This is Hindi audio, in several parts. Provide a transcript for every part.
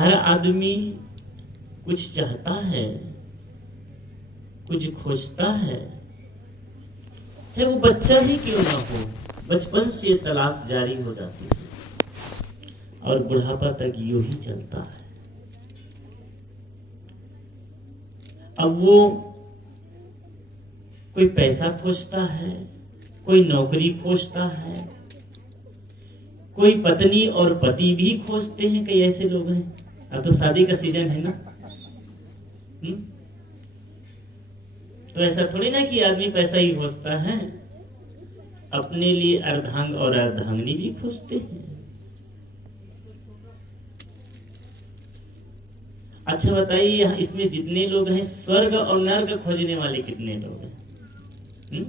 हर आदमी कुछ चाहता है, कुछ खोजता है, चाहे वो बच्चा ही क्यों ना हो, बचपन से तलाश जारी हो जाती है और बुढ़ापा तक यूं ही चलता है। अब वो कोई पैसा खोजता है, कोई नौकरी खोजता है, कोई पत्नी और पति भी खोजते हैं। कई ऐसे लोग हैं, अब तो शादी का सीजन है ना। तो ऐसा थोड़ी ना कि आदमी पैसा ही खोजता है, अपने लिए अर्धांग और अर्धांगिनी भी खोजते हैं। अच्छा बताइए, यहाँ इसमें जितने लोग हैं, स्वर्ग और नर्क खोजने वाले कितने लोग हैं?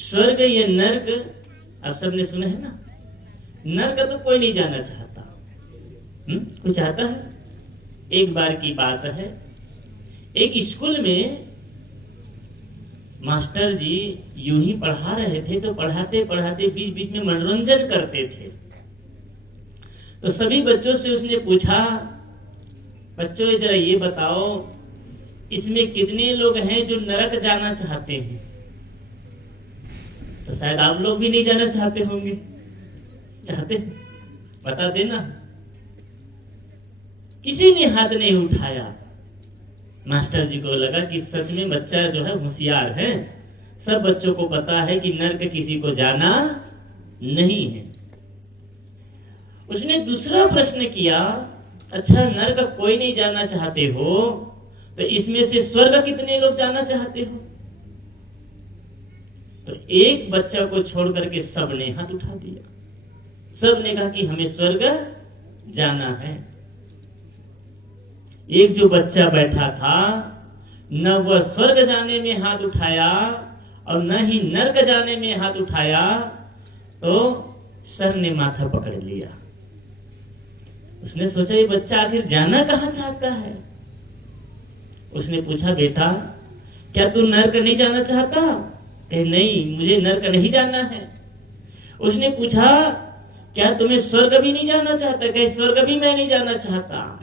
स्वर्ग या नर्क आप सबने सुना है ना। नर्क तो कोई नहीं जाना चाहता। कोई चाहता है? एक बार की बात है, एक स्कूल में मास्टर जी यूं ही पढ़ा रहे थे, तो पढ़ाते पढ़ाते बीच बीच में मनोरंजन करते थे। तो सभी बच्चों से उसने पूछा, बच्चों जरा ये बताओ, इसमें कितने लोग हैं जो नरक जाना चाहते हैं? तो शायद आप लोग भी नहीं जाना चाहते होंगे। चाहते? बता देना। किसी ने हाथ नहीं उठाया। मास्टर जी को लगा कि सच में बच्चा जो है होशियार है, सब बच्चों को पता है कि नर्क किसी को जाना नहीं है। उसने दूसरा प्रश्न किया, अच्छा नर्क कोई नहीं जाना चाहते हो, तो इसमें से स्वर्ग कितने लोग जाना चाहते हो? तो एक बच्चा को छोड़ करके सबने हाथ उठा दिया। सबने कहा कि हमें स्वर्ग जाना है। एक जो बच्चा बैठा था, न वह स्वर्ग जाने में हाथ उठाया और न ही नर्क जाने में हाथ उठाया, तो सर ने माथा पकड़ लिया। उसने सोचा ये बच्चा आखिर जाना कहां चाहता है। उसने पूछा, बेटा क्या तू नर्क नहीं जाना चाहता? कहे नहीं, मुझे नर्क नहीं जाना है। उसने पूछा, क्या तुम्हें स्वर्ग भी नहीं जाना चाहता? कहे स्वर्ग भी मैं नहीं जाना चाहता।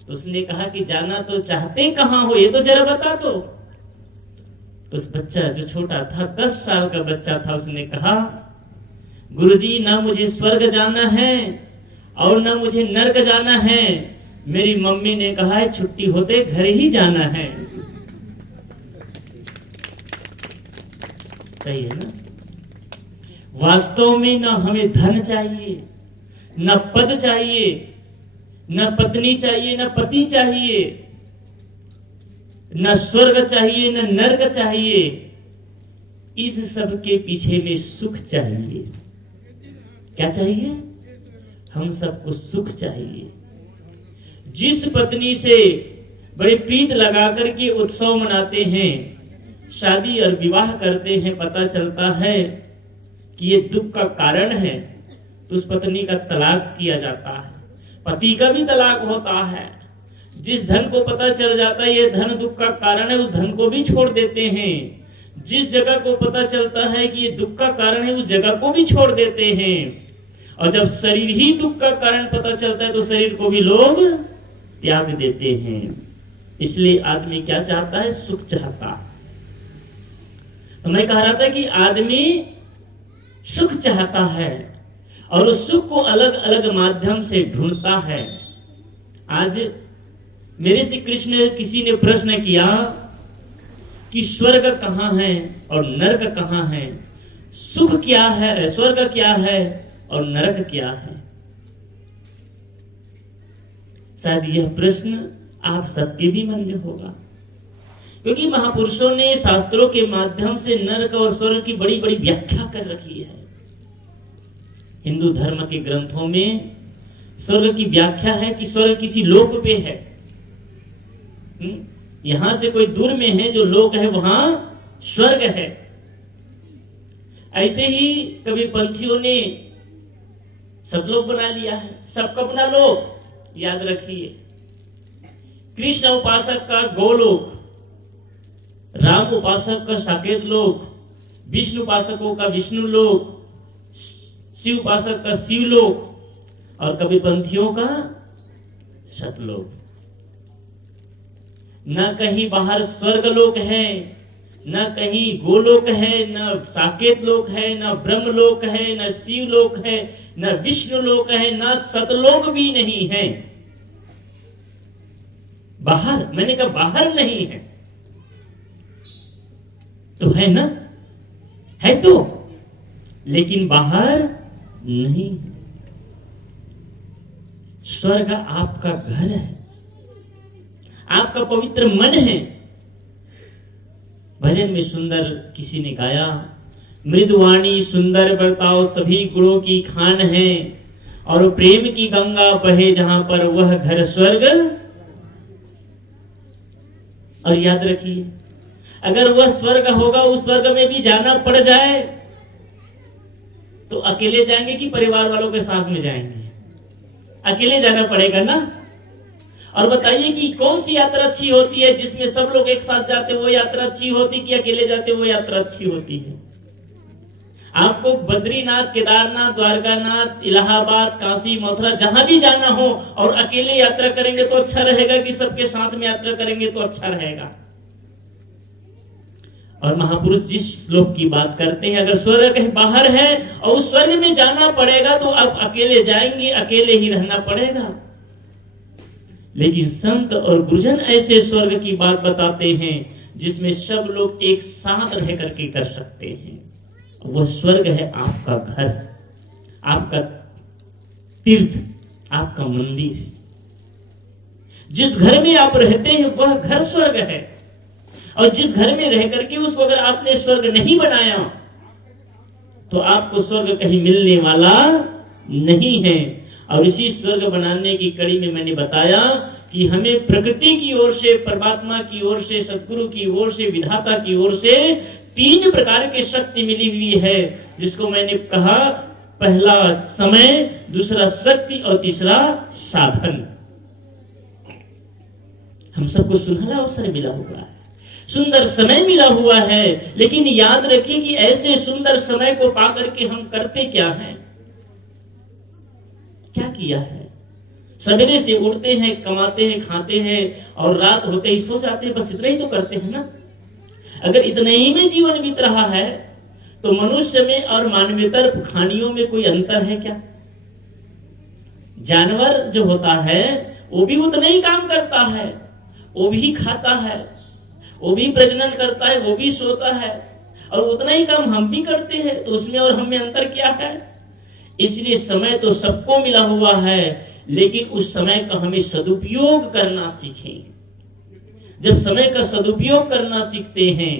तो उसने कहा कि जाना तो चाहते कहां हो, ये तो जरा बता दो। तो उस बच्चा जो छोटा था, 10 साल का बच्चा था, उसने कहा, गुरुजी ना मुझे स्वर्ग जाना है और ना मुझे नर्क जाना है, मेरी मम्मी ने कहा है छुट्टी होते घर ही जाना है। सही है ना। वास्तव में न हमें धन चाहिए, न पद चाहिए, न पत्नी चाहिए, न पति चाहिए, न स्वर्ग चाहिए, न नर्क चाहिए। इस सब के पीछे में सुख चाहिए। क्या चाहिए? हम सबको सुख चाहिए। जिस पत्नी से बड़े प्रीत लगा करके उत्सव मनाते हैं, शादी और विवाह करते हैं, पता चलता है कि ये दुख का कारण है, तो उस पत्नी का तलाक किया जाता है। पति का भी तलाक होता है। जिस धन को पता चल जाता है ये धन दुख का कारण है, उस धन को भी छोड़ देते हैं। जिस जगह को पता चलता है कि ये दुख का कारण है, उस जगह को भी छोड़ देते हैं। और जब शरीर ही दुख का कारण पता चलता है, तो शरीर को भी लोग त्याग देते हैं। इसलिए आदमी क्या चाहता है? सुख चाहता है। तो मैं कह रहा था कि आदमी सुख चाहता है और उस सुख को अलग अलग माध्यम से ढूंढता है। आज मेरे से कृष्ण किसी ने प्रश्न किया कि स्वर्ग कहाँ है और नरक कहाँ है, सुख क्या है, स्वर्ग क्या है और नरक क्या है। शायद यह प्रश्न आप सबके भी मन में होगा, क्योंकि महापुरुषों ने शास्त्रों के माध्यम से नरक और स्वर्ग की बड़ी बड़ी व्याख्या कर रखी है। हिंदू धर्म के ग्रंथों में स्वर्ग की व्याख्या है कि स्वर्ग किसी लोक पे है। यहां से कोई दूर में है जो लोक है, वहां स्वर्ग है। ऐसे ही कभी पंछियों ने सतलोक बना लिया है, सबका अपना लोक। याद रखिए, कृष्ण उपासक का गोलोक, राम उपासक का साकेत लोक, विष्णु उपासकों का विष्णु लोक, शिव उपासक का शिवलोक और कभी पंथियों का सतलोक। न कहीं बाहर स्वर्गलोक है, न कहीं गोलोक है, न साकेत लोक है, न ब्रह्मलोक है, न शिवलोक है, न विष्णुलोक है, न सतलोक भी नहीं है। बाहर, मैंने कहा बाहर नहीं है तो है ना, है तो, लेकिन बाहर नहीं। स्वर्ग आपका घर है, आपका पवित्र मन है। भजन में सुंदर किसी ने गाया, मृदुवाणी सुंदर बर्ताव सभी गुणों की खान है, और प्रेम की गंगा बहे जहां पर वह घर स्वर्ग। और याद रखिए, अगर वह स्वर्ग होगा, उस स्वर्ग में भी जाना पड़ जाए तो अकेले जाएंगे कि परिवार वालों के साथ में जाएंगे? अकेले जाना पड़ेगा ना। और बताइए कि कौन सी यात्रा अच्छी होती है, जिसमें सब लोग एक साथ जाते वो यात्रा अच्छी होती कि अकेले जाते वो यात्रा अच्छी होती है? आपको बद्रीनाथ, केदारनाथ, द्वारकानाथ, इलाहाबाद, काशी, मथुरा जहां भी जाना हो और अकेले यात्रा करेंगे तो अच्छा रहेगा कि सबके साथ में यात्रा करेंगे तो अच्छा रहेगा? और महापुरुष जिस श्लोक की बात करते हैं, अगर स्वर्ग कहीं बाहर है और उस स्वर्ग में जाना पड़ेगा तो आप अकेले जाएंगे, अकेले ही रहना पड़ेगा। लेकिन संत और गुरुजन ऐसे स्वर्ग की बात बताते हैं जिसमें सब लोग एक साथ रह करके कर सकते हैं। वह स्वर्ग है आपका घर, आपका तीर्थ, आपका मंदिर। जिस घर में आप रहते हैं वह घर स्वर्ग है, और जिस घर में रह करके उसको अगर आपने स्वर्ग नहीं बनाया तो आपको स्वर्ग कहीं मिलने वाला नहीं है। और इसी स्वर्ग बनाने की कड़ी में मैंने बताया कि हमें प्रकृति की ओर से, परमात्मा की ओर से, सदगुरु की ओर से, विधाता की ओर से 3 प्रकार की शक्ति मिली हुई है, जिसको मैंने कहा, पहला समय, दूसरा शक्ति और तीसरा साधन। हम सबको सुनहरा अवसर मिला हुआ है, सुंदर समय मिला हुआ है, लेकिन याद रखिए कि ऐसे सुंदर समय को पाकर के हम करते क्या हैं? क्या किया है? सवेरे से उठते हैं, कमाते हैं, खाते हैं और रात होते ही सो जाते हैं, बस इतना ही तो करते हैं ना। अगर इतने ही में जीवन बीत रहा है तो मनुष्य में और मानवेतर खानियों में कोई अंतर है क्या? जानवर जो होता है वो भी उतना ही काम करता है, वो भी खाता है, वो भी प्रजनन करता है, वो भी सोता है, और उतना ही काम हम भी करते हैं, तो उसमें और हम में अंतर क्या है? इसलिए समय तो सबको मिला हुआ है, लेकिन उस समय का हमें सदुपयोग करना सीखें। जब समय का सदुपयोग करना सीखते हैं,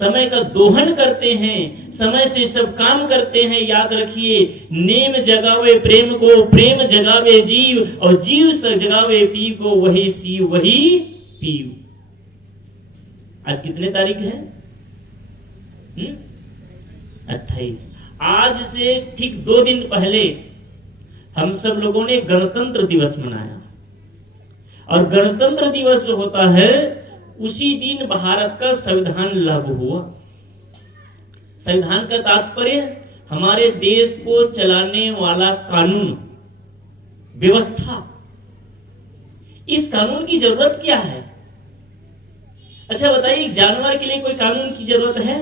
समय का दोहन करते हैं, समय से सब काम करते हैं, याद रखिए, नेम जगावे प्रेम को, प्रेम जगावे जीव, और जीव से जगावे पी को, वही सीव वही पीव। आज कितने तारीख है? 28। आज से ठीक 2 दिन पहले हम सब लोगों ने गणतंत्र दिवस मनाया, और गणतंत्र दिवस जो होता है उसी दिन भारत का संविधान लागू हुआ। संविधान का तात्पर्य हमारे देश को चलाने वाला कानून, व्यवस्था। इस कानून की जरूरत क्या है? अच्छा बताइए, जानवर के लिए कोई कानून की जरूरत है?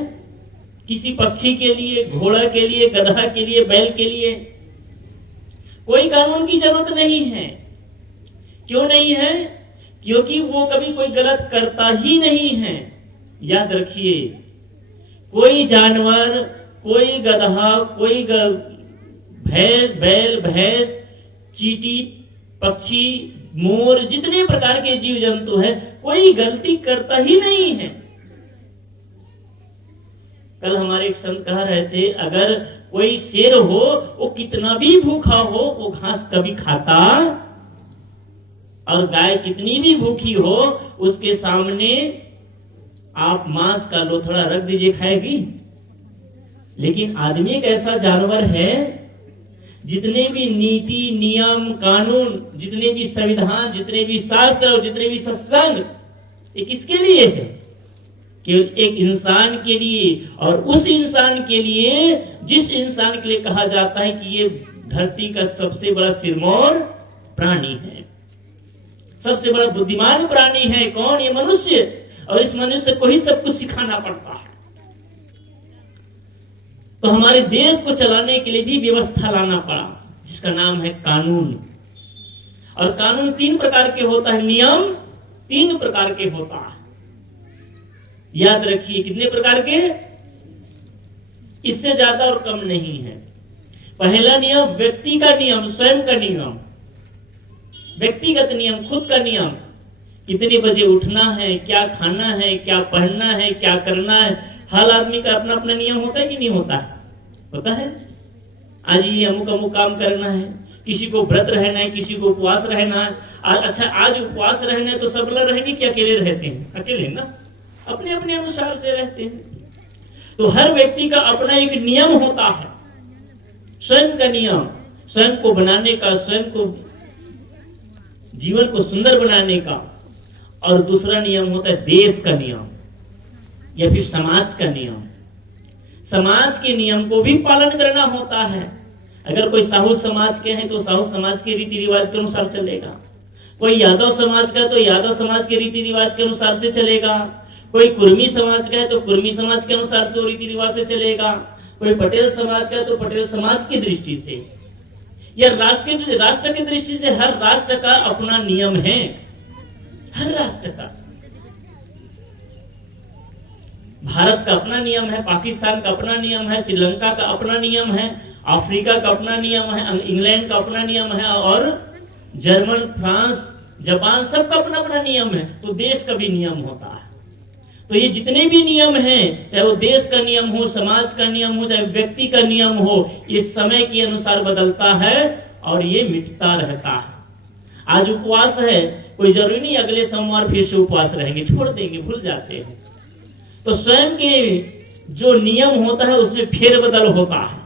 किसी पक्षी के लिए, घोड़ा के लिए, गधा के लिए, बैल के लिए कोई कानून की जरूरत नहीं है। क्यों नहीं है? क्योंकि वो कभी कोई गलत करता ही नहीं है। याद रखिए, कोई जानवर, कोई गधा, कोई बैल, भैंस, चींटी, पक्षी, मोर, जितने प्रकार के जीव जंतु हैं, कोई गलती करता ही नहीं है। कल हमारे एक संत कह रहे थे, अगर कोई शेर हो, वो कितना भी भूखा हो, वो घास कभी खाता, और गाय कितनी भी भूखी हो, उसके सामने आप मांस का लोथड़ा रख दीजिए, खाएगी। लेकिन आदमी एक ऐसा जानवर है, जितने भी नीति, नियम, कानून, जितने भी संविधान, जितने भी शास्त्र और जितने भी सत्संग, ये किसके लिए है? केवल एक इंसान के लिए, और उस इंसान के लिए जिस इंसान के लिए कहा जाता है कि ये धरती का सबसे बड़ा सिरमौर प्राणी है। सबसे बड़ा बुद्धिमान प्राणी है कौन? ये मनुष्य। और इस मनुष्य को ही सब कुछ सिखाना पड़ता है। तो हमारे देश को चलाने के लिए भी व्यवस्था लाना पड़ा, जिसका नाम है कानून। और कानून 3 प्रकार के होता है, नियम 3 प्रकार के होता है। याद रखिए, कितने प्रकार के? इससे ज्यादा और कम नहीं है। पहला नियम व्यक्ति का नियम, स्वयं का नियम, व्यक्तिगत नियम, खुद का नियम। कितने बजे उठना है, क्या खाना है, क्या पहनना है, क्या करना है। हर आदमी का अपना अपना नियम होता है कि नहीं होता है? होता है। आज ये अमुक अमुक काम करना है, किसी को व्रत रहना है, किसी को उपवास रहना है। अच्छा, आज उपवास रहना है तो सब लोग रहेंगे कि अकेले रहते हैं? अकेले ना, अपने अपने अनुसार से रहते हैं। तो हर व्यक्ति का अपना एक नियम होता है, स्वयं का नियम, स्वयं को बनाने का, स्वयं को जीवन को सुंदर बनाने का। और दूसरा नियम होता है देश का नियम या फिर समाज का नियम। समाज के नियम को भी पालन करना होता है। अगर कोई साहू समाज के हैं तो साहू समाज के रीति रिवाज के अनुसार चलेगा, कोई यादव समाज का है तो यादव समाज के रीति रिवाज के अनुसार से चलेगा, कोई कुर्मी समाज का है तो कुर्मी समाज के अनुसार से रीति रिवाज से चलेगा, कोई पटेल समाज का है तो पटेल समाज की दृष्टि से, या राष्ट्र की दृष्टि से। हर राष्ट्र का अपना नियम है, हर राष्ट्र का। भारत का अपना नियम है, पाकिस्तान का अपना नियम है, श्रीलंका का अपना नियम है, अफ्रीका का अपना नियम है, इंग्लैंड का अपना नियम है, और जर्मन, फ्रांस, जापान, सबका अपना अपना नियम है। तो देश का भी नियम होता है। तो ये जितने भी नियम हैं, चाहे वो देश का नियम हो, समाज का नियम हो, चाहे व्यक्ति का नियम हो, ये समय के अनुसार बदलता है और ये मिटता रहता है। आज उपवास है, कोई जरूरी नहीं अगले सोमवार फिर से उपवास रहेंगे, छोड़ देंगे, भूल जाते हैं। तो स्वयं के जो नियम होता है उसमें फेरबदल होता है।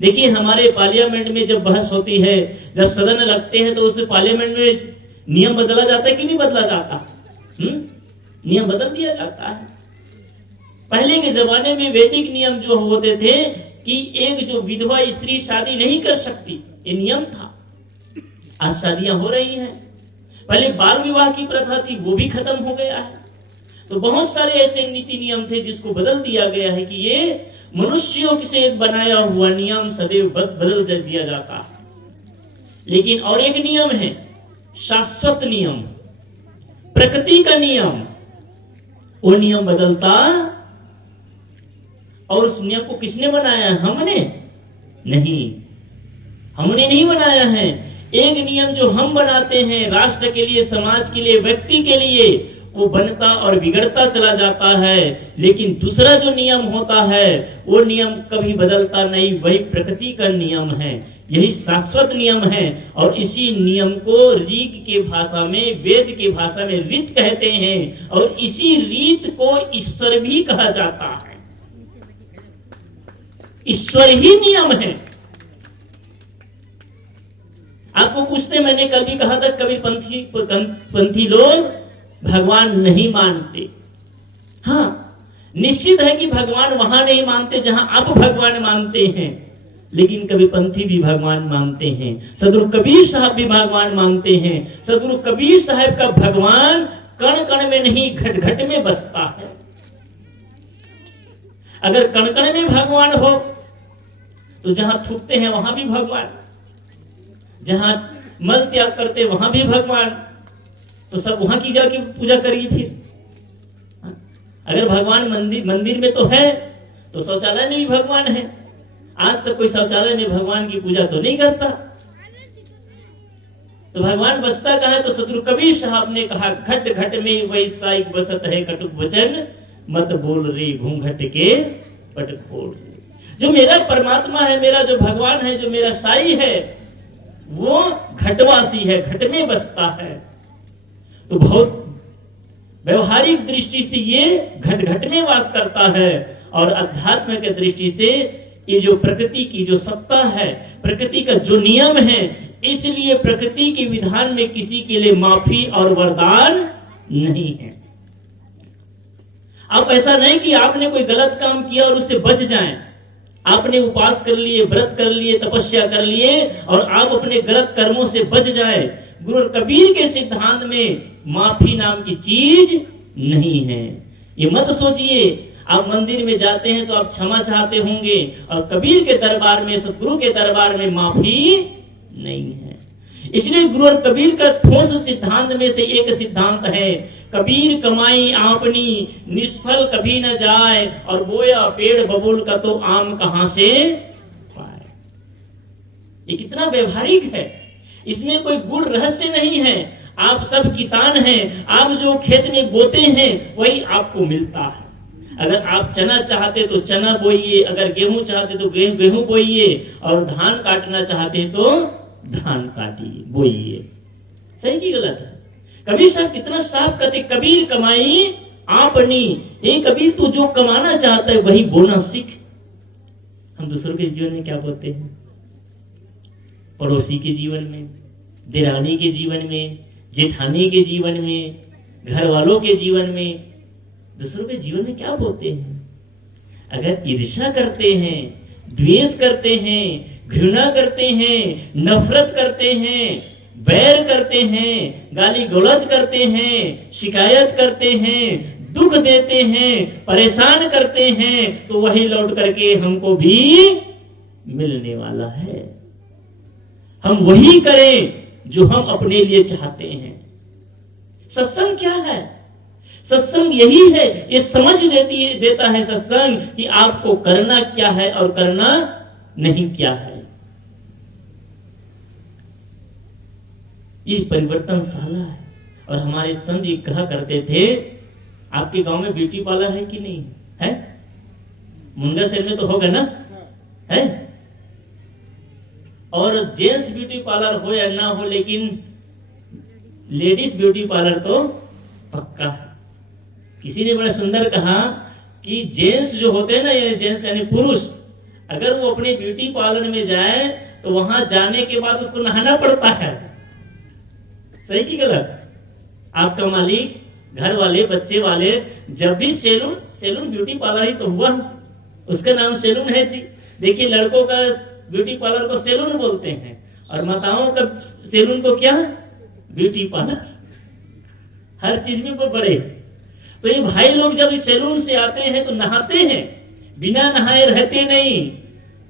देखिए, हमारे पार्लियामेंट में जब बहस होती है, जब सदन लगते हैं, तो उसमें पार्लियामेंट में नियम बदला जाता है कि नहीं बदला जाता? नियम बदल दिया जाता है। पहले के जमाने में वैदिक नियम जो होते थे कि एक जो विधवा स्त्री शादी नहीं कर सकती, ये नियम था। आज शादियां हो रही हैं। पहले बाल विवाह की प्रथा थी, वो भी खत्म हो गया है। तो बहुत सारे ऐसे नीति नियम थे जिसको बदल दिया गया है कि ये मनुष्यों से बनाया हुआ नियम सदैव बदल दिया जाता है। लेकिन और एक नियम है, शाश्वत नियम, प्रकृति का नियम। वो नियम बदलता, और उस नियम को किसने बनाया है? हमने नहीं, हमने नहीं बनाया है। एक नियम जो हम बनाते हैं राष्ट्र के लिए, समाज के लिए, व्यक्ति के लिए, वो बनता और बिगड़ता चला जाता है। लेकिन दूसरा जो नियम होता है वो नियम कभी बदलता नहीं, वही प्रकृति का नियम है, यही शाश्वत नियम है। और इसी नियम को ऋग के भाषा में, वेद के भाषा में रीत कहते हैं, और इसी रीत को ईश्वर भी कहा जाता है। ईश्वर ही नियम है। आपको पूछते, मैंने कल भी कहा था, कभी पंथी लोग भगवान नहीं मानते। हाँ, निश्चित है कि भगवान वहां नहीं मानते जहां आप भगवान मानते हैं, लेकिन कभी पंथी भी भगवान मानते हैं। सदगुरु कबीर साहब भी भगवान मानते हैं। सदगुरु कबीर साहब का भगवान कण कण में नहीं, घट घट में बसता है। अगर कण कण में भगवान हो तो जहां थूकते हैं वहां भी भगवान, जहां मल त्याग करते वहां भी भगवान, तो सब वहां की जाके पूजा करिए। फिर अगर भगवान मंदिर में तो है, तो शौचालय में भी भगवान है। आज तक कोई शौचालय में भगवान की पूजा तो नहीं करता, तो भगवान बसता कहाँ है? तो सदगुरु कबीर साहब ने कहा, घट घट में वैसा एक बसत है, कटुक वचन मत बोल रे, घूंघट के पट खोल। जो मेरा परमात्मा है, मेरा जो भगवान है, जो मेरा साई है, वो घटवासी है, घट में बसता है। तो बहुत व्यवहारिक दृष्टि से ये घट घट में वास करता है, और अध्यात्म की दृष्टि से ये जो प्रकृति की जो सत्ता है, प्रकृति का जो नियम है, इसलिए प्रकृति के विधान में किसी के लिए माफी और वरदान नहीं है। अब ऐसा नहीं कि आपने कोई गलत काम किया और उससे बच जाएं। आपने उपवास कर लिए, व्रत कर लिए, तपस्या कर लिए, और आप अपने गलत कर्मों से बच जाए, गुरु कबीर के सिद्धांत में माफी नाम की चीज नहीं है। ये मत सोचिए आप मंदिर में जाते हैं तो आप क्षमा चाहते होंगे, और कबीर के दरबार में, सतगुरु के दरबार में माफी नहीं है। इसलिए गुरु और कबीर का ठोस सिद्धांत में से एक सिद्धांत है, कबीर कमाई आपनी निष्फल कभी न जाए, और बोया पेड़ बबूल का तो आम कहां से पाए। ये कितना व्यवहारिक है, इसमें कोई गुड़ रहस्य नहीं है। आप सब किसान हैं, आप जो खेत में बोते हैं वही आपको मिलता है। अगर आप चना चाहते तो चना बोइए, अगर गेहूं चाहते तो गेहूं बोइए, और धान काटना चाहते तो धान काटिए, बोइए। सही की गलत है? कबीर साहब कितना साफ कहते, कबीर कमाई आपनी। हे कबीर, तू जो कमाना चाहता है वही बोना सीख। हम दूसरों के जीवन में क्या बोलते हैं? पड़ोसी के जीवन में, देरानी के जीवन में, जेठानी के जीवन में, घर वालों के जीवन में, दूसरों के जीवन में क्या बोलते हैं? अगर ईर्ष्या करते हैं, द्वेष करते हैं, घृणा करते हैं, नफरत करते हैं, बैर करते हैं, गाली गलौज करते हैं, शिकायत करते हैं, दुख देते हैं, परेशान करते हैं, तो वही लौट करके हमको भी मिलने वाला है। हम वही करें जो हम अपने लिए चाहते हैं। सत्संग क्या है? सत्संग यही है, ये समझ देता है सत्संग कि आपको करना क्या है और करना नहीं क्या है। ये परिवर्तनशाला है। और हमारे संत ये कहा करते थे, आपके गांव में ब्यूटी पार्लर है कि नहीं है? मुंडा शहर में तो होगा ना, है? और जेंट्स ब्यूटी पार्लर हो या ना हो, लेकिन लेडीज ब्यूटी पार्लर तो पक्का है। किसी ने बड़ा सुंदर कहा कि जेंट्स जो होते हैं ना, ये जेंट्स यानी पुरुष, अगर वो अपने ब्यूटी पार्लर में जाए तो वहां जाने के बाद उसको नहाना पड़ता है। सही की गलत? आपका मालिक, घर वाले, बच्चे वाले, जब भी सैलून ब्यूटी पार्लर ही तो हुआ, उसका नाम सैलून है जी। देखिए, लड़कों का ब्यूटी पार्लर को सैलून बोलते हैं, और माताओं का सैलून को क्या? Beauty parlour. हर चीज में वो बड़े। तो ये भाई लोग जब इस सैलून से आते हैं तो नहाते हैं, बिना नहाए रहते नहीं।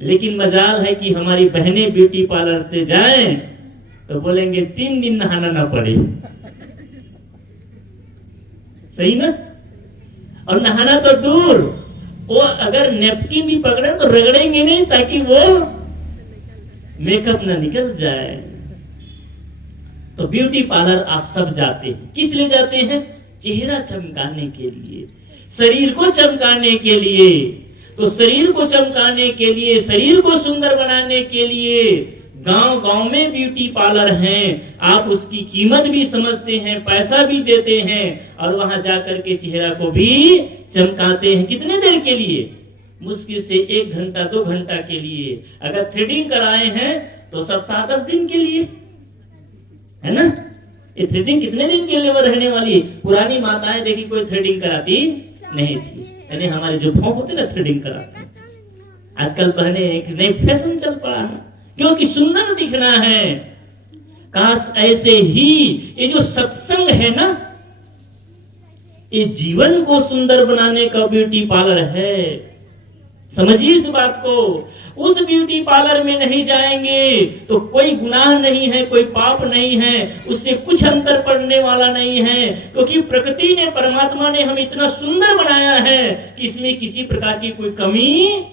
लेकिन मजाल है कि हमारी बहनें ब्यूटी पार्लर से जाएं तो बोलेंगे 3 दिन नहाना ना पड़े। सही ना? और नहाना तो दूर, वो अगर नेपकिन भी पकड़े तो रगड़ेंगे नहीं, ताकि वो मेकअप ना निकल जाए। तो ब्यूटी पार्लर आप सब जाते हैं, किस लिए जाते हैं? चेहरा चमकाने के लिए, शरीर को चमकाने के लिए। तो शरीर को चमकाने के लिए, शरीर को सुंदर बनाने के लिए गांव गांव में ब्यूटी पार्लर हैं। आप उसकी कीमत भी समझते हैं, पैसा भी देते हैं, और वहां जाकर के चेहरा को भी चमकाते हैं। कितने देर के लिए? मुश्किल से 1 घंटा 2 घंटा के लिए। अगर थ्रेडिंग कराए हैं तो सप्ताह 10 दिन के लिए, है ना? ये थ्रेडिंग कितने दिन के लिए वो रहने वाली? पुरानी माताएं देखी, कोई थ्रेडिंग कराती नहीं थी, यानी हमारे जो भाव होते ना थ्रेडिंग कराते। आजकल पहले एक नई फैशन चल पड़ा है, क्योंकि सुंदर दिखना है। काश ऐसे ही ये जो सत्संग है ना, ये जीवन को सुंदर बनाने का ब्यूटी पार्लर है। समझिए इस बात को। उस ब्यूटी पार्लर में नहीं जाएंगे तो कोई गुनाह नहीं है, कोई पाप नहीं है, उससे कुछ अंतर पड़ने वाला नहीं है, क्योंकि प्रकृति ने, परमात्मा ने हमें इतना सुंदर बनाया है कि इसमें किसी प्रकार की कोई कमी।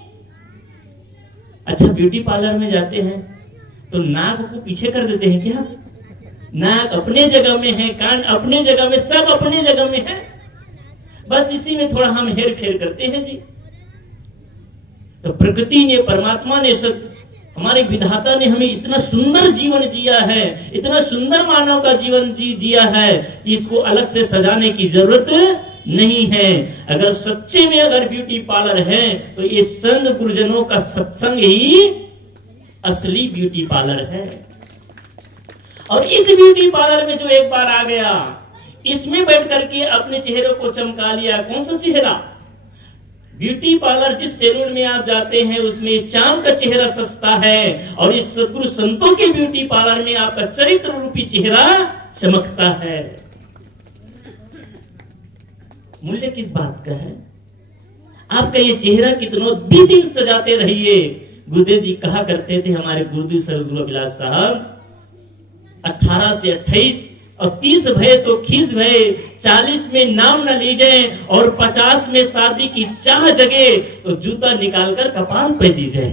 अच्छा, ब्यूटी पार्लर में जाते हैं तो नाक को पीछे कर देते हैं क्या? नाक अपने जगह में है, कान अपने जगह में, सब अपने जगह में है, बस इसी में थोड़ा हम हेर फेर करते हैं जी। तो प्रकृति ने, परमात्मा ने, हमारे विधाता ने हमें इतना सुंदर जीवन जिया है, इतना सुंदर मानव का जीवन जिया है कि इसको अलग से सजाने की जरूरत नहीं है। अगर सच्चे में अगर ब्यूटी पार्लर है तो ये संत गुरुजनों का सत्संग ही असली ब्यूटी पार्लर है। और इस ब्यूटी पार्लर में जो एक बार आ गया, इसमें बैठ करके अपने चेहरे को चमका लिया। कौन सा चेहरा? ब्यूटी पार्लर जिस सैलून में आप जाते हैं उसमें चांद का चेहरा सस्ता है, और इस सद्गुरु संतों के ब्यूटी पार्लर में आपका चरित्र रूपी चेहरा चमकता है। मूल्य किस बात का है? आपका ये चेहरा कितनों भी दिन सजाते रहिए। गुरुदेव जी कहा करते थे, हमारे गुरुदेव सदगुरु अभिलाष साहब, 18 से 28 और 30 भय तो खीस भय, 40 में नाम न लीजिए और 50 में शादी की चाह जगे तो जूता निकालकर कपाल पे दीजिए।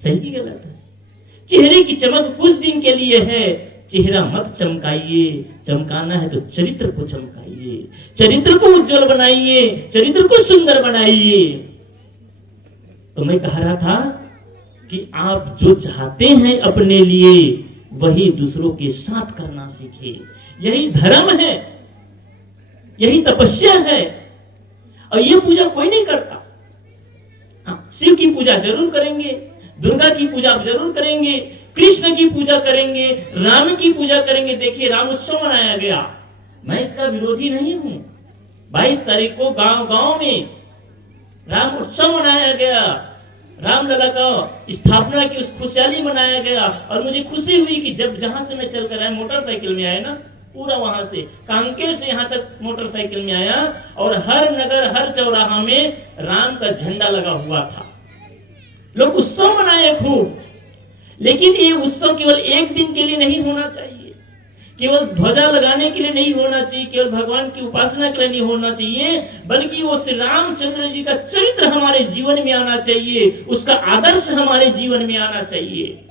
सही की गलत है? चेहरे की चमक कुछ दिन के लिए है, चेहरा मत चमकाइए। चमकाना है तो चरित्र को चमकाइए, चरित्र को उज्जवल बनाइए, चरित्र को सुंदर बनाइए। तो मैं कह रहा था कि आप जो चाहते हैं अपने लिए वही दूसरों के साथ करना सीखिए। यही धर्म है, यही तपस्या है। और ये पूजा कोई नहीं करता। हाँ, शिव की पूजा जरूर करेंगे, दुर्गा की पूजा जरूर करेंगे, कृष्ण की पूजा करेंगे, राम की पूजा करेंगे। देखिए राम उत्सव मनाया गया, मैं इसका विरोधी नहीं हूं। 22 तारीख को गांव गांव में राम उत्सव मनाया गया, रामलला का स्थापना की उस खुशहाली मनाया गया। और मुझे खुशी हुई कि जब जहां से मैं चलकर आया, मोटरसाइकिल में आया ना, पूरा वहां से कांकेर से यहां तक मोटरसाइकिल में आया, और हर नगर हर चौराहा में राम का झंडा लगा हुआ था। लोग उत्सव मनाए खूब। लेकिन ये उत्सव केवल एक दिन के लिए नहीं होना चाहिए, केवल ध्वजा लगाने के लिए नहीं होना चाहिए, केवल भगवान की उपासना के लिए नहीं होना चाहिए, बल्कि वो श्री रामचंद्र जी का चरित्र हमारे जीवन में आना चाहिए, उसका आदर्श हमारे जीवन में आना चाहिए।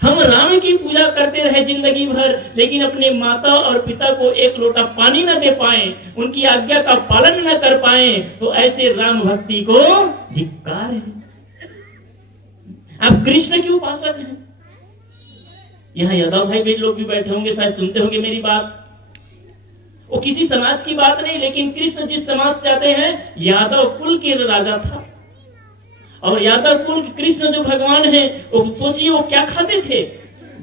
हम राम की पूजा करते रहे जिंदगी भर, लेकिन अपने माता और पिता को एक लोटा पानी न दे पाए, उनकी आज्ञा का पालन न कर पाए, तो ऐसे राम भक्ति को धिक्कार है। आप कृष्ण की उपासक हैं। यहाँ यादव भाई भी लोग भी बैठे होंगे, शायद सुनते होंगे मेरी बात। वो किसी समाज की बात नहीं, लेकिन कृष्ण जिस समाज से आते हैं, यादव कुल के राजा था। और यादव कुल कृष्ण जो भगवान है, वो सोचिए वो क्या खाते थे?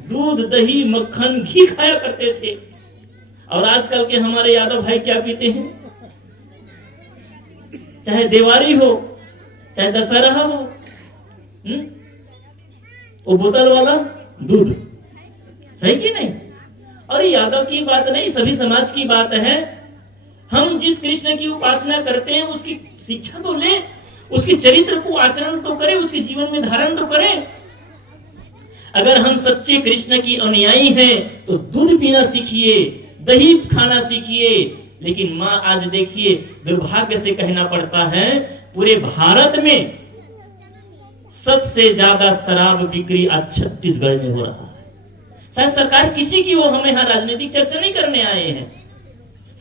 दूध दही मक्खन घी खाया करते थे। और आजकल के हमारे यादव भाई क्या पीते हैं? चाहे दिवाली हो, चाहे दशहरा हो, वो बोतल वाला दूध। सही कि नहीं? और यादव की बात नहीं, सभी समाज की बात है। हम जिस कृष्ण की उपासना करते हैं उसकी शिक्षा तो ले, उसके चरित्र को आचरण तो करें, उसके जीवन में धारण तो करें। अगर हम सच्चे कृष्ण की अनुयायी हैं तो दूध पीना सीखिए, दही खाना सीखिए। लेकिन माँ आज देखिए, दुर्भाग्य से कहना पड़ता है, पूरे भारत में सबसे ज्यादा शराब बिक्री आज छत्तीसगढ़ में हो रहा है। शायद सरकार किसी की हो, हम यहाँ राजनीतिक चर्चा नहीं करने आए हैं।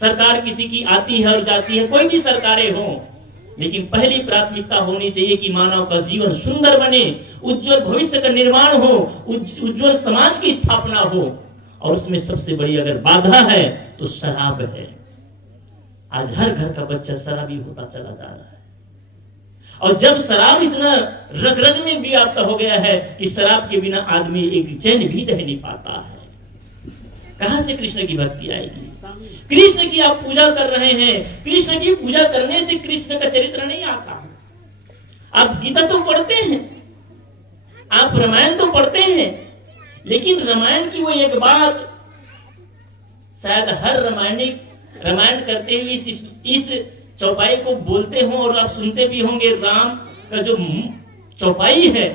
सरकार किसी की आती है और जाती है, कोई भी सरकारें हो, लेकिन पहली प्राथमिकता होनी चाहिए कि मानव का जीवन सुंदर बने, उज्जवल भविष्य का निर्माण हो, उज्जवल समाज की स्थापना हो। और उसमें सबसे बड़ी अगर बाधा है तो शराब है। आज हर घर का बच्चा शराबी होता चला जा रहा है। और जब शराब इतना रग रग में व्याप्त हो गया है कि शराब के बिना आदमी एक चैन भी रह नहीं पाता है, कहां से कृष्ण की भक्ति आएगी? कृष्ण की आप पूजा कर रहे हैं, कृष्ण की पूजा करने से कृष्ण का चरित्र नहीं आता। आप गीता तो पढ़ते हैं, आप रामायण तो पढ़ते हैं, लेकिन रामायण की वो एक बात शायद हर रामायण करते हुए इस चौपाई को बोलते हो और आप सुनते भी होंगे। राम का जो चौपाई है,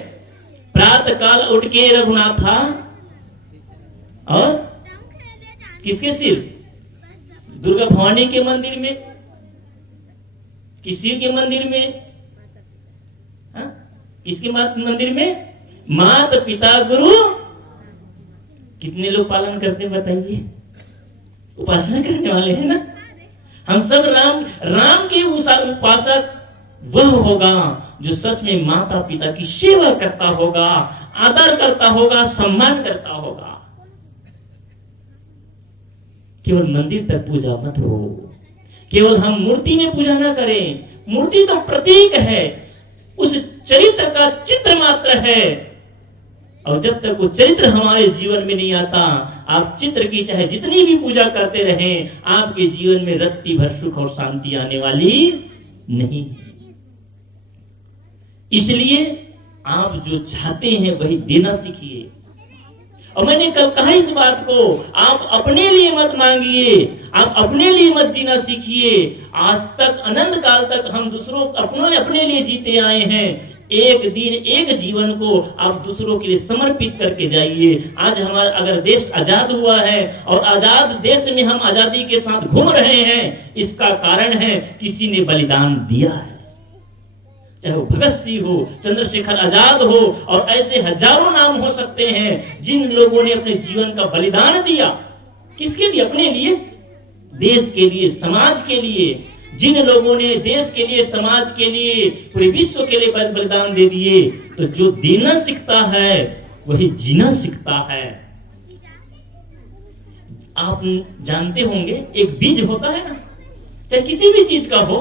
प्रातः काल उठ के रघुनाथा, और किसके सिर? दुर्गा भवानी के मंदिर में, किसी के मंदिर में, किसके मंदिर में? माता पिता गुरु। कितने लोग पालन करते बताइए? उपासना करने वाले हैं ना। हम सब राम के उपासक वह होगा जो सच में माता पिता की सेवा करता होगा, आदर करता होगा, सम्मान करता होगा। केवल मंदिर तक पूजा मत हो, केवल हम मूर्ति में पूजा ना करें। मूर्ति तो प्रतीक है, उस चरित्र का चित्र मात्र है। और जब तक वो चरित्र हमारे जीवन में नहीं आता, आप चित्र की चाहे जितनी भी पूजा करते रहें, आपके जीवन में रत्ती भर सुख और शांति आने वाली नहीं। इसलिए आप जो चाहते हैं वही देना सीखिए। और मैंने कल कहा इस बात को, आप अपने लिए मत मांगिए, आप अपने लिए मत जीना सीखिए। आज तक अनंत काल तक हम दूसरों अपने लिए जीते आए हैं। एक दिन एक जीवन को आप दूसरों के लिए समर्पित करके जाइए। आज हमारा अगर देश आजाद हुआ है और आजाद देश में हम आजादी के साथ घूम रहे हैं, इसका कारण है किसी ने बलिदान दिया है। चाहे वो भगत सिंह हो, चंद्रशेखर आजाद हो, और ऐसे हजारों नाम हो सकते हैं जिन लोगों ने अपने जीवन का बलिदान दिया। किसके लिए? अपने लिए, देश के लिए, समाज के लिए। जिन लोगों ने देश के लिए, समाज के लिए, पूरे विश्व के लिए बलिदान दे दिए, तो जो देना सीखता है वही जीना सीखता है। आप जानते होंगे एक बीज होता है ना, चाहे किसी भी चीज का हो,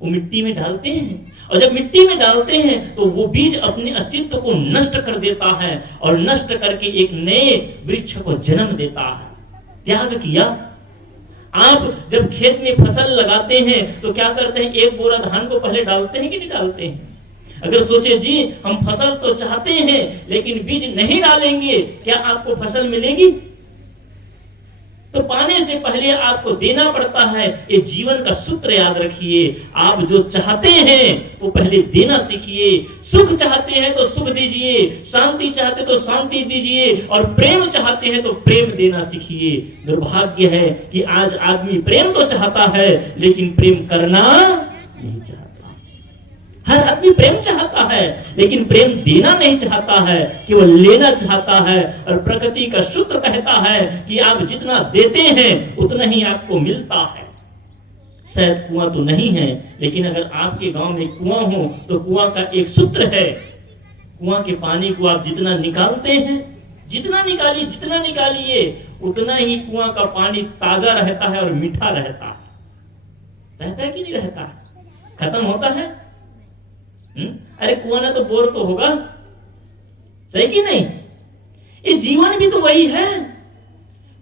वो मिट्टी में डालते हैं, और जब मिट्टी में डालते हैं तो वो बीज अपने अस्तित्व को नष्ट कर देता है और नष्ट करके एक नए वृक्ष को जन्म देता है। त्याग किया। आप जब खेत में फसल लगाते हैं तो क्या करते हैं? एक बोरा धान को पहले डालते हैं कि नहीं डालते हैं? अगर सोचे जी हम फसल तो चाहते हैं लेकिन बीज नहीं डालेंगे, क्या आपको फसल मिलेगी? तो पाने से पहले आपको देना पड़ता है। ये जीवन का सूत्र याद रखिए। आप जो चाहते हैं वो पहले देना सीखिए। सुख चाहते हैं तो सुख दीजिए, शांति चाहते तो शांति दीजिए, और प्रेम चाहते हैं तो प्रेम देना सीखिए। दुर्भाग्य है कि आज आदमी प्रेम तो चाहता है लेकिन प्रेम करना नहीं चाहता। हर आदमी प्रेम चाहता है लेकिन प्रेम देना नहीं चाहता है, केवल लेना चाहता है। और प्रकृति का सूत्र कहता है कि आप जितना देते हैं उतना ही आपको मिलता है। शायद कुआं तो नहीं है, लेकिन अगर आपके गांव में कुआं हो तो कुआं का एक सूत्र है, कुआं के पानी को आप जितना निकालते हैं, जितना निकालिए उतना ही कुआं का पानी ताजा रहता है और मीठा रहता है। रहता है कि नहीं रहता है? खत्म होता है? अरे कुआं ना तो बोर तो होगा, सही कि नहीं? ये जीवन भी तो वही है।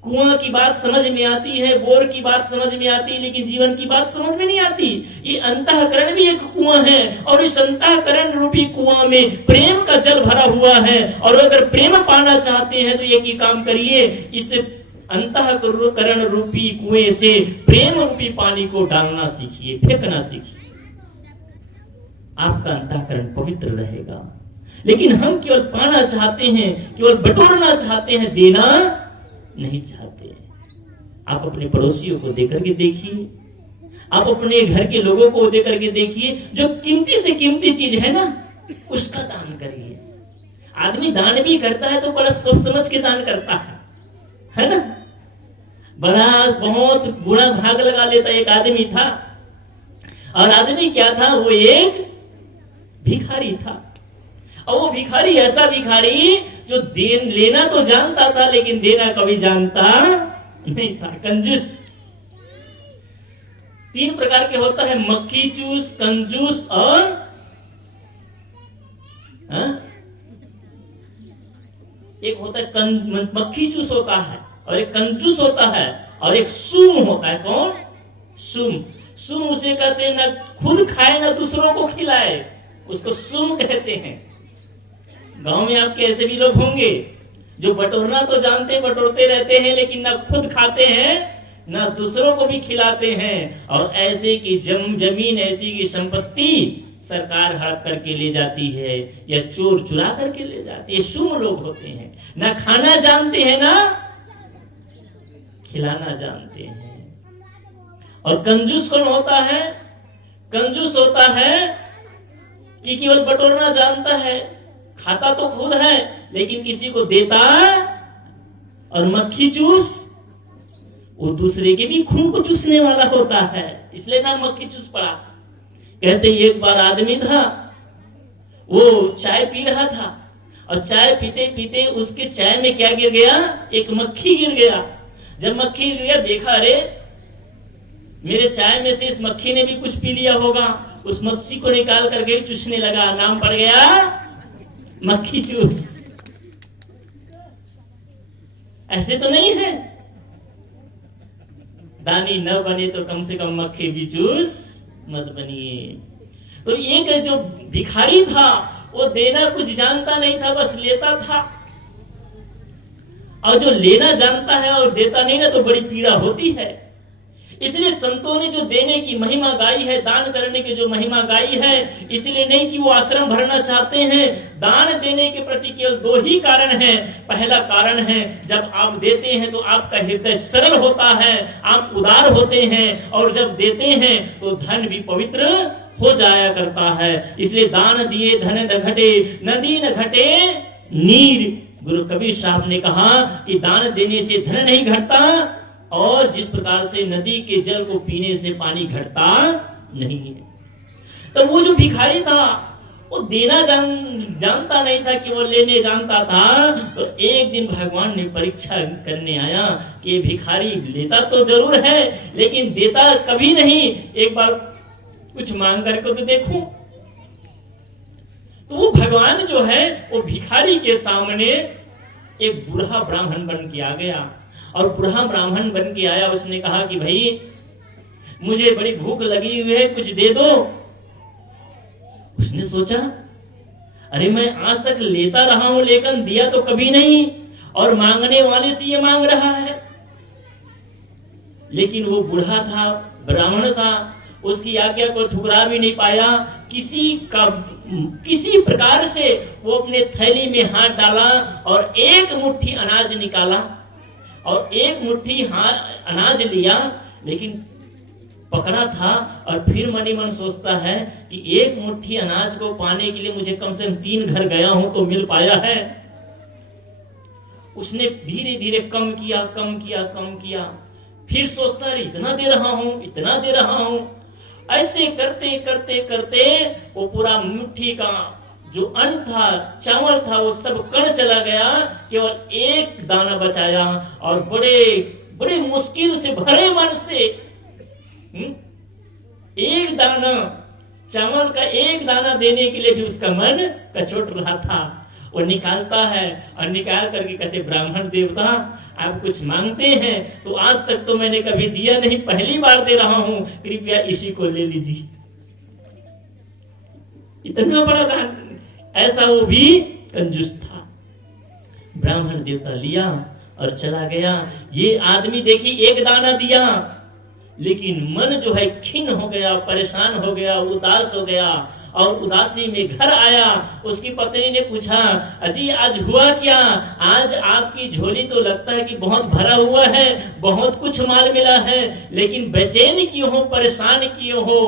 कुआं की बात समझ में आती है, बोर की बात समझ में आती है, लेकिन जीवन की बात समझ में नहीं आती। ये अंतःकरण भी एक कुआं है, और इस अंतःकरण रूपी कुआं में प्रेम का जल भरा हुआ है। और अगर प्रेम पाना चाहते हैं तो एक ही काम करिए, इस अंतःकरण रूपी कुएं से प्रेम रूपी पानी को डालना सीखिए, फेंकना सीखिए। आपका अंतःकरण पवित्र रहेगा। लेकिन हम केवल पाना चाहते हैं, केवल बटोरना चाहते हैं, देना नहीं चाहते। आप अपने पड़ोसियों को देकर के देखिए, आप अपने घर के लोगों को देकर के देखिए। जो कीमती से कीमती चीज है ना, उसका दान करिए। आदमी दान भी करता है तो बड़ा सोच समझ के दान करता है ना? बड़ा बहुत बुरा भाग लगा लेता। एक आदमी था, और आदमी क्या था? वो एक भिखारी था। और वो भिखारी ऐसा भिखारी जो लेना तो जानता था लेकिन देना कभी जानता नहीं था। कंजूस। 3 प्रकार के होता है, मक्खी चूस, कंजूस और एक होता है मक्खी चूस होता है, और एक कंजूस होता है, और एक सूम होता है। कौन? सूम। सूम उसे कहते हैं ना खुद खाए ना दूसरों को खिलाए, उसको सूम कहते हैं। गांव में आपके ऐसे भी लोग होंगे जो बटोरना तो जानते, बटोरते रहते हैं, लेकिन ना खुद खाते हैं ना दूसरों को भी खिलाते हैं। और ऐसे की जमीन, ऐसी की संपत्ति सरकार हड़प करके ले जाती है या चोर चुरा करके ले जाती है। सूम लोग होते हैं, ना खाना जानते हैं ना खिलाना जानते हैं। और कंजूस कौन होता है? कंजूस होता है कि केवल बटोरना जानता है, खाता तो खुद है लेकिन किसी को देता। और मक्खी चूस, वो दूसरे के भी खून को चूसने वाला होता है, इसलिए नाम मक्खी चूस पड़ा। कहते एक बार आदमी था, वो चाय पी रहा था, और चाय पीते पीते उसके चाय में क्या गिर गया? एक मक्खी गिर गया। जब मक्खी गिर गया, देखा अरे मेरे चाय में से इस मक्खी ने भी कुछ पी लिया होगा। उस मच्छी को निकाल करके चूसने लगा, नाम पड़ गया मक्खी चूस। ऐसे तो नहीं है। दानी न बने तो कम से कम मक्खी भी जूस मत बनिए। तो एक जो भिखारी था वो देना कुछ जानता नहीं था, बस लेता था। और जो लेना जानता है और देता नहीं ना, तो बड़ी पीड़ा होती है। इसलिए संतों ने जो देने की महिमा गाई है, दान करने की जो महिमा गाई है, इसलिए नहीं कि वो आश्रम भरना चाहते हैं। दान देने के प्रति केवल दो ही कारण हैं। पहला कारण है, जब आप देते हैं तो आपका हृदय सरल होता है, आप उदार होते हैं, और जब देते हैं तो धन भी पवित्र हो जाया करता है। इसलिए दान दिए धन न घटे, नदी न घटे नीर। गुरु कबीर साहब ने कहा कि दान देने से धन नहीं घटता, और जिस प्रकार से नदी के जल को पीने से पानी घटता नहीं है। तो वो जो भिखारी था वो देना जानता नहीं था, कि वो लेने जानता था। तो एक दिन भगवान ने परीक्षा करने आया कि ये भिखारी लेता तो जरूर है लेकिन देता कभी नहीं, एक बार कुछ मांग करके तो देखूं। तो वो भगवान जो है वो भिखारी के सामने एक बूढ़ा ब्राह्मण बन के आ गया। और बूढ़ा ब्राह्मण बन के आया, उसने कहा कि भाई मुझे बड़ी भूख लगी हुई है, कुछ दे दो। उसने सोचा, अरे मैं आज तक लेता रहा हूं लेकिन दिया तो कभी नहीं, और मांगने वाले से ये मांग रहा है। लेकिन वो बूढ़ा था, ब्राह्मण था, उसकी आज्ञा को ठुकरा भी नहीं पाया। किसी प्रकार से वो अपने थैली में हाथ डाला और एक मुट्ठी अनाज निकाला, और एक मुट्ठी अनाज लिया, लेकिन पकड़ा था। और फिर मन ही मन सोचता है कि एक मुट्ठी अनाज को पाने के लिए मुझे कम से कम 3 घर गया हूं तो मिल पाया है। उसने धीरे धीरे कम किया, कम किया, कम किया। फिर सोचता है इतना दे रहा हूं, इतना दे रहा हूं। ऐसे करते करते करते वो पूरा मुट्ठी का जो अन्न था, चावल था, वो सब कण चला गया। केवल एक दाना बचाया, और बड़े बड़े मुश्किल से भरे मन से एक दाना चावल का एक दाना देने के लिए भी उसका मन कचोट रहा था। वो निकालता है और निकाल करके कहते, ब्राह्मण देवता आप कुछ मांगते हैं तो आज तक तो मैंने कभी दिया नहीं, पहली बार दे रहा हूं, कृपया इसी को ले लीजिए। इतना बड़ा दान, ऐसा वो भी कंजूस था। ब्राह्मण देवता लिया और चला गया। ये आदमी देखी एक दाना दिया, लेकिन मन जो है खिन्न हो गया, परेशान हो गया, उदास हो गया, और उदासी में घर आया। उसकी पत्नी ने पूछा, अजी आज हुआ क्या? आज आपकी झोली तो लगता है कि बहुत भरा हुआ है, बहुत कुछ माल मिला है, लेकिन बेचैन क्यों हो, परेशान क्यों हो?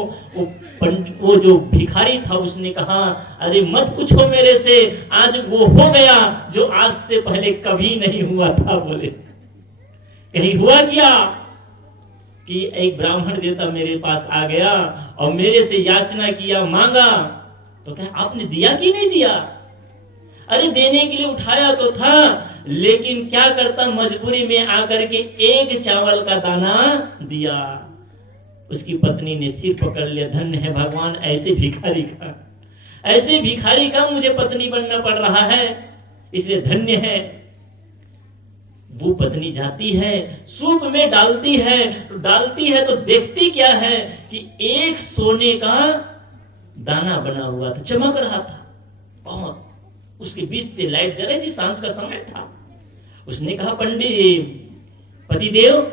वो जो भिखारी था उसने कहा, अरे मत पूछो मेरे से, आज वो हो गया जो आज से पहले कभी नहीं हुआ था। बोले, कहीं हुआ क्या कि एक ब्राह्मण देवता मेरे पास आ गया और मेरे से याचना किया, मांगा, तो क्या आपने दिया कि नहीं दिया? अरे देने के लिए उठाया तो था, लेकिन क्या करता, मजबूरी में आकर के एक चावल का दाना दिया। उसकी पत्नी ने सिर पकड़ लिया, धन्य है भगवान, ऐसे भिखारी का मुझे पत्नी बनना पड़ रहा है, इसलिए धन्य है। वो पत्नी जाती है, सूप में डालती है तो देखती क्या है कि एक सोने का दाना बना हुआ था, चमक रहा था बहुत। उसके बीच से लाइट जल रही थी, सांझ का समय था। उसने कहा, पंडित पतिदेव,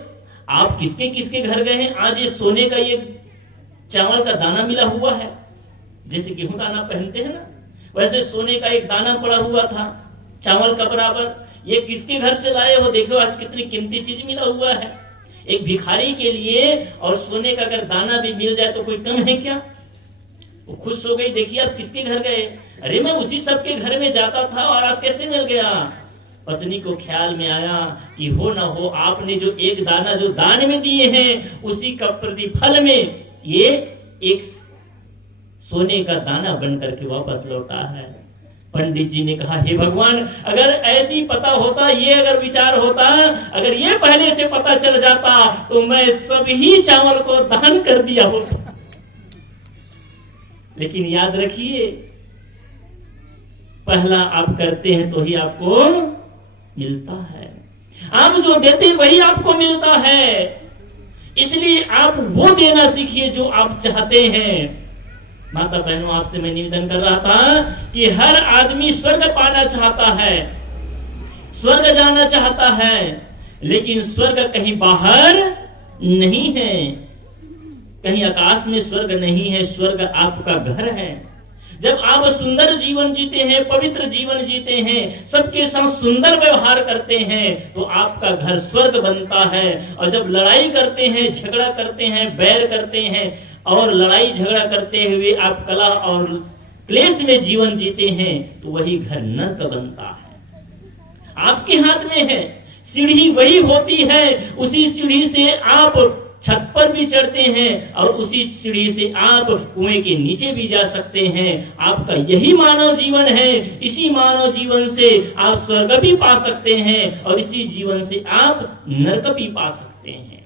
आप किसके किसके घर गए हैं? आज ये सोने का ये चावल का दाना मिला हुआ है, जैसे गेहूं दाना पहनते हैं ना, वैसे सोने का एक दाना पड़ा हुआ था चावल का बराबर। ये किसके घर से लाए हो? देखो आज कितनी कीमती चीज मिला हुआ है एक भिखारी के लिए, और सोने का अगर दाना भी मिल जाए तो कोई कम है क्या? वो खुश हो गई, देखिए आप किसके घर गए? अरे मैं उसी सबके घर में जाता था और आज कैसे मिल गया? पत्नी को ख्याल में आया कि हो ना हो आपने जो एक दाना जो दान में दिए हैं, उसी का प्रतिफल में ये एक सोने का दाना बन करके वापस लौटा है। पंडित जी ने कहा, हे भगवान, अगर ऐसी पता होता, ये अगर विचार होता, अगर ये पहले से पता चल जाता तो मैं सभी चावल को दान कर दिया होता। लेकिन याद रखिए, पहला आप करते हैं तो ही आपको मिलता है। आप जो देते वही आपको मिलता है, इसलिए आप वो देना सीखिए जो आप चाहते हैं। माता बहनों, आपसे मैं निवेदन कर रहा था कि हर आदमी स्वर्ग पाना चाहता है, स्वर्ग जाना चाहता है, लेकिन स्वर्ग कहीं बाहर नहीं है, कहीं आकाश में स्वर्ग नहीं है, स्वर्ग आपका घर है। जब आप सुंदर जीवन जीते हैं, पवित्र जीवन जीते हैं, सबके साथ सुंदर व्यवहार करते हैं, तो आपका घर स्वर्ग बनता है। और जब लड़ाई करते हैं, झगड़ा करते हैं, बैर करते हैं और लड़ाई झगड़ा करते हुए आप कलह और क्लेश में जीवन जीते हैं, तो वही घर नरक बनता है। आपके हाथ में है, सीढ़ी वही होती है, उसी सीढ़ी से आप छत पर भी चढ़ते हैं और उसी सीढ़ी से आप कुएं के नीचे भी जा सकते हैं। आपका यही मानव जीवन है, इसी मानव जीवन से आप स्वर्ग भी पा सकते हैं और इसी जीवन से आप नरक भी पा सकते हैं।